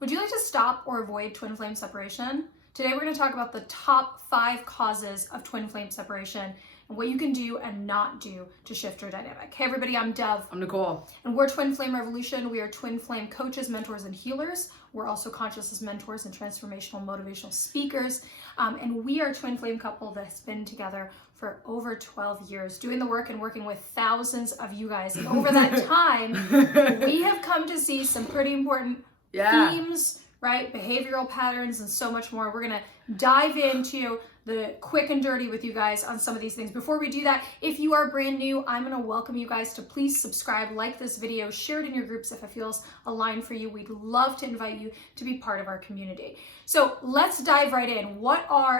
Would you like to stop or avoid twin flame separation? Today we're going to talk about the top 5 causes of twin flame separation and what you can do and not do to shift your dynamic. Hey everybody, I'm Dev. I'm Nicole. And we're Twin Flame Revolution. We are twin flame coaches, mentors, and healers. We're also consciousness mentors and transformational motivational speakers. And we are a twin flame couple that's been together for over 12 years, doing the work and working with thousands of you guys. And over that time, we have come to see some pretty important themes, right? Behavioral patterns and so much more. We're going to dive into the quick and dirty with you guys on some of these things. Before we do that, if you are brand new, I'm going to welcome you guys to please subscribe, like this video, share it in your groups if it feels aligned for you. We'd love to invite you to be part of our community. So let's dive right in.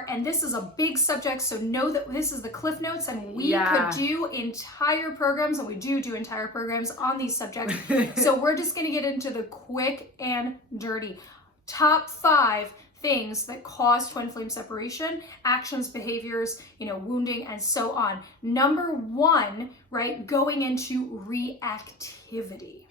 And this is a big subject, so know that this is the Cliff Notes, and we could do entire programs, and we do entire programs on these subjects. So we're just going to get into the quick and dirty. Top 5 things that cause twin flame separation, actions, behaviors, wounding, and so on. Number 1, right, going into reactivity.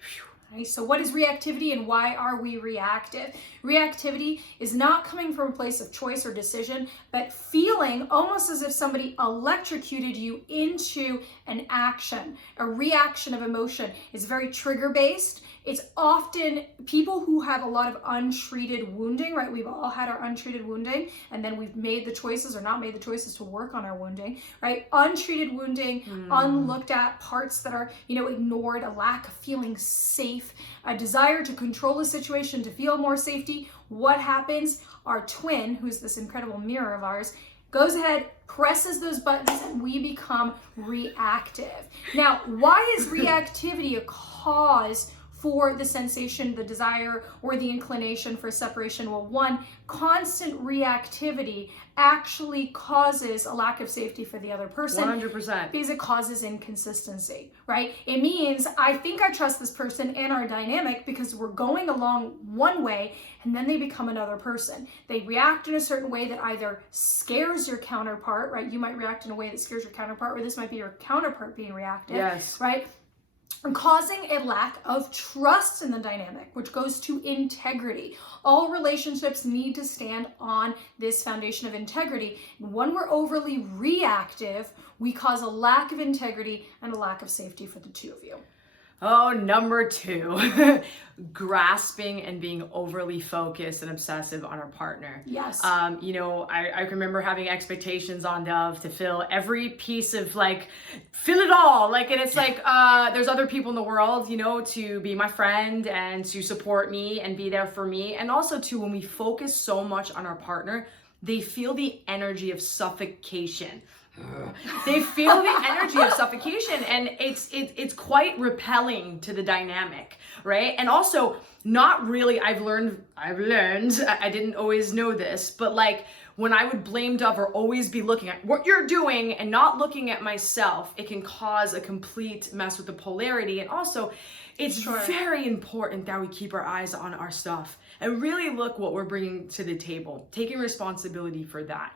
Right? So what is reactivity and why are we reactive? Reactivity is not coming from a place of choice or decision, but feeling almost as if somebody electrocuted you into an action. A reaction of emotion is very trigger-based. It's often people who have a lot of untreated wounding, right? We've all had our untreated wounding, and then we've made the choices or not made the choices to work on our wounding, right? Untreated wounding, unlooked at parts that are, ignored, a lack of feeling safe, a desire to control the situation, to feel more safety. What happens? Our twin, who's this incredible mirror of ours, goes ahead, presses those buttons, and we become reactive. Now, why is reactivity a cause for the sensation, the desire, or the inclination for separation? Well, one, constant reactivity actually causes a lack of safety for the other person. 100%. Because it causes inconsistency, right? It means I think I trust this person and our dynamic because we're going along one way, and then they become another person. They react in a certain way that either scares your counterpart, right? You might react in a way that scares your counterpart, or this might be your counterpart being reactive, right? And causing a lack of trust in the dynamic, which goes to integrity. All relationships need to stand on this foundation of integrity. And when we're overly reactive, we cause a lack of integrity and a lack of safety for the two of you. Oh, number 2, grasping and being overly focused and obsessive on our partner. Yes. I remember having expectations on Dove to fill every piece of fill it all. And it's there's other people in the world, to be my friend and to support me and be there for me. And also too, when we focus so much on our partner, they feel the energy of suffocation. They feel the energy of suffocation, and it's quite repelling to the dynamic, right? And also not really, I've learned, I didn't always know this, but when I would blame Dove or always be looking at what you're doing and not looking at myself, it can cause a complete mess with the polarity. And also, it's very important that we keep our eyes on our stuff and really look what we're bringing to the table, taking responsibility for that.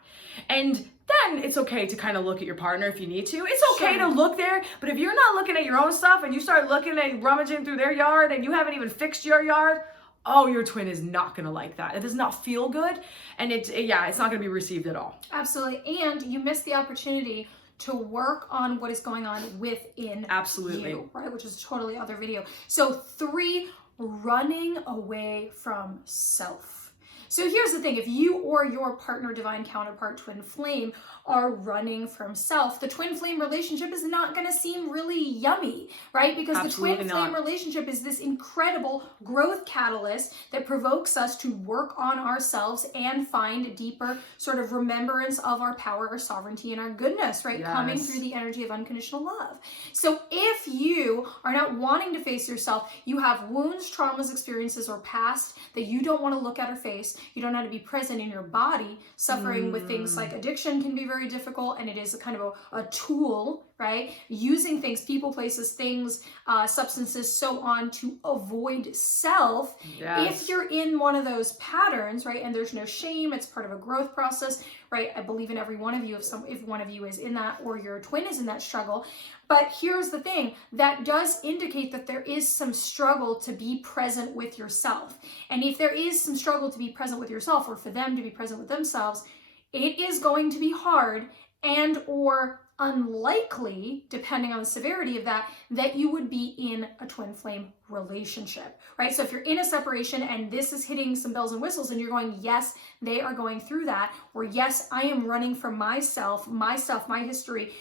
And then it's okay to kind of look at your partner if you need to. It's okay to look there, but if you're not looking at your own stuff and you start looking and rummaging through their yard and you haven't even fixed your yard, your twin is not going to like that. It does not feel good, and it's not going to be received at all. Absolutely. And you miss the opportunity to work on what is going on within you, right? Which is a totally other video. So 3, running away from self. So here's the thing, if you or your partner, divine counterpart, twin flame, are running from self, the twin flame relationship is not going to seem really yummy, right? Because the twin flame relationship is this incredible growth catalyst that provokes us to work on ourselves and find deeper sort of remembrance of our power, our sovereignty, and our goodness, right? Coming through the energy of unconditional love. So if you are not wanting to face yourself, you have wounds, traumas, experiences, or past that you don't want to look at or face, you don't know how to be present in your body. Suffering with things like addiction can be very difficult, and it is a kind of a tool right? Using things, people, places, things, substances, so on, to avoid self. Yes. If you're in one of those patterns, right, and there's no shame, it's part of a growth process, right? I believe in every one of you, if one of you is in that, or your twin is in that struggle. But here's the thing, that does indicate that there is some struggle to be present with yourself. And if there is some struggle to be present with yourself, or for them to be present with themselves, it is going to be hard and or unlikely, depending on the severity of that you would be in a twin flame relationship, right? So if you're in a separation and this is hitting some bells and whistles and you're going, yes, they are going through that, or yes, I am running from myself, my history,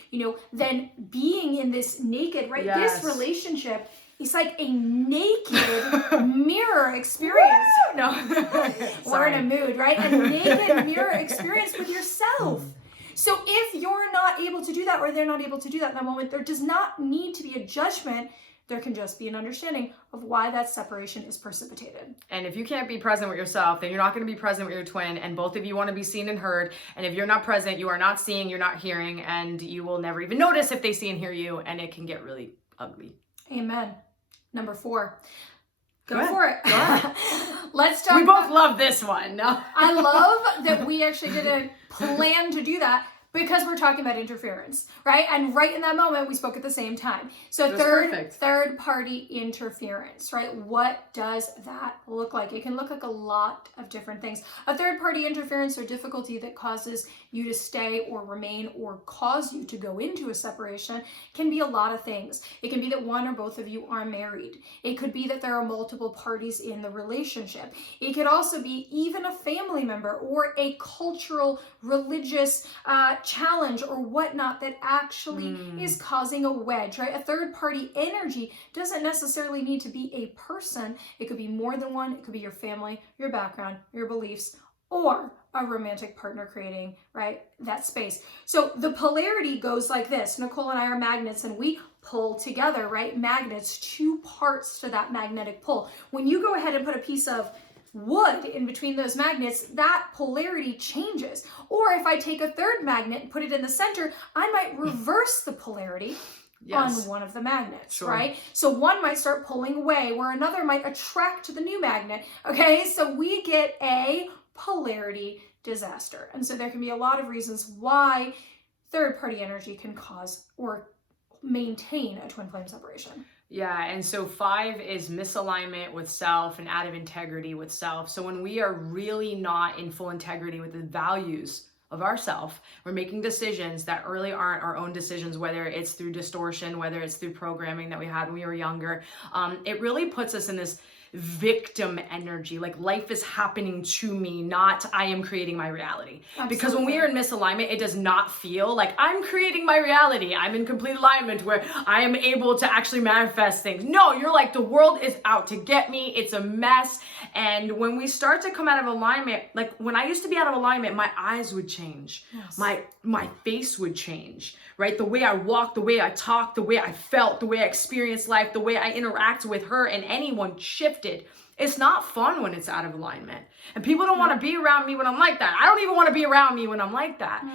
then being in this naked, right? Yes. This relationship, it's like a naked mirror experience. No. We're in a mood, right? A naked mirror experience with yourself. So if you're not able to do that, or they're not able to do that in that moment, there does not need to be a judgment. There can just be an understanding of why that separation is precipitated. And if you can't be present with yourself, then you're not going to be present with your twin, and both of you want to be seen and heard. And if you're not present, you are not seeing, you're not hearing, and you will never even notice if they see and hear you, and it can get really ugly. Amen. Number 4. Go ahead. for it. Go ahead. Let's talk We both love this one. No. I love that we actually didn't plan to do that, because we're talking about interference, right? And right in that moment, we spoke at the same time. So third party interference, right? What does that look like? It can look like a lot of different things. A third party interference or difficulty that causes you to stay or remain, or cause you to go into a separation, can be a lot of things. It can be that one or both of you are married. It could be that there are multiple parties in the relationship. It could also be even a family member or a cultural, religious challenge or whatnot that actually is causing a wedge, right? A third party energy doesn't necessarily need to be a person. It could be more than one. It could be your family, your background, your beliefs, or a romantic partner creating, right, that space. So the polarity goes like this. Nicole and I are magnets, and we pull together, right? Magnets, 2 parts to that magnetic pull. When you go ahead and put a piece of wood in between those magnets, that polarity changes. Or if I take a third magnet and put it in the center, I might reverse the polarity on one of the magnets, right? So one might start pulling away, where another might attract to the new magnet, okay? So we get a polarity disaster. And so there can be a lot of reasons why third party energy can cause or maintain a twin flame separation. Yeah, and so 5 is misalignment with self and out of integrity with self. So when we are really not in full integrity with the values of ourself, we're making decisions that really aren't our own decisions, whether it's through distortion, whether it's through programming that we had when we were younger. It really puts us in this victim energy, like life is happening to me, not I am creating my reality. Absolutely. Because when we are in misalignment, it does not feel like I'm creating my reality. I'm in complete alignment where I am able to actually manifest things. No, you're like, the world is out to get me. It's a mess. And when we start to come out of alignment, like when I used to be out of alignment, my eyes would change. Yes. My face would change, right? The way I walked, the way I talked, the way I felt, the way I experienced life, the way I interact with her and anyone shifted. It's not fun when it's out of alignment. And people don't want to be around me when I'm like that. I don't even want to be around me when I'm like that.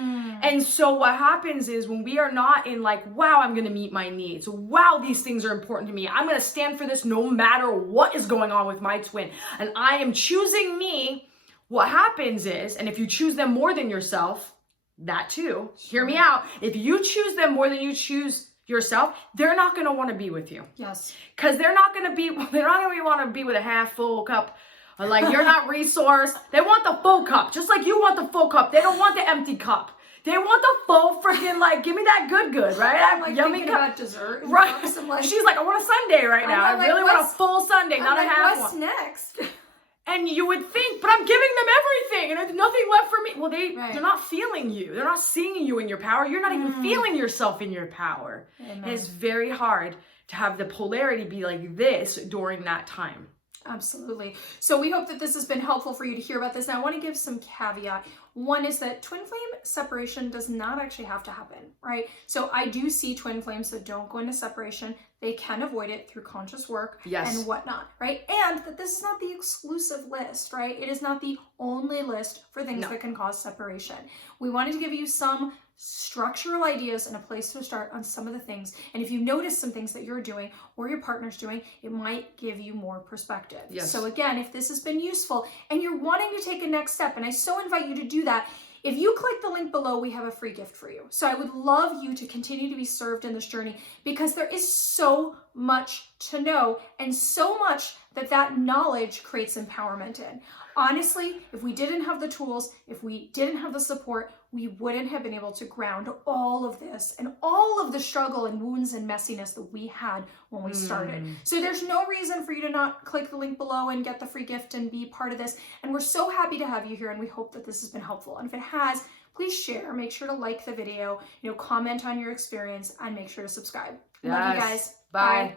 And so what happens is when we are not in like, wow, I'm going to meet my needs. Wow, these things are important to me. I'm going to stand for this no matter what is going on with my twin. And I am choosing me. What happens is, and if you choose them more than yourself, that too, hear me out. If you choose them more than you choose yourself, they're not going to want to be with you. Yes. Because they're not going to want to be with a half full cup. Like, you're not resourced. They want the full cup, just like you want the full cup. They don't want the empty cup. They want the full freaking, like, give me that good, right? I'm like yummy thinking about dessert. Right. She's like, I want a sundae right now. I really want a full sundae, not a half one. What's next? And you would think, but I'm giving them everything and there's nothing left for me. Well, they're not feeling you. They're not seeing you in your power. You're not even feeling yourself in your power. Amen. And it's very hard to have the polarity be like this during that time. Absolutely. So we hope that this has been helpful for you to hear about this. Now, I want to give some caveat. One is that twin flame separation does not actually have to happen, right? So I do see twin flames that don't go into separation. they can avoid it through conscious work Yes. and whatnot, right? And that this is not the exclusive list, right? It is not the only list for things that can cause separation. We wanted to give you some structural ideas and a place to start on some of the things. And if you notice some things that you're doing or your partner's doing, it might give you more perspective. Yes. So again, if this has been useful and you're wanting to take a next step, and I so invite you to do that, if you click the link below, we have a free gift for you. So I would love you to continue to be served in this journey, because there is so much to know and so much that knowledge creates empowerment in. Honestly, if we didn't have the tools, if we didn't have the support, we wouldn't have been able to ground all of this and all of the struggle and wounds and messiness that we had when we started. So there's no reason for you to not click the link below and get the free gift and be part of this. And we're so happy to have you here, and we hope that this has been helpful. And if it has, please share, make sure to like the video, comment on your experience, and make sure to subscribe. Love you guys. Bye.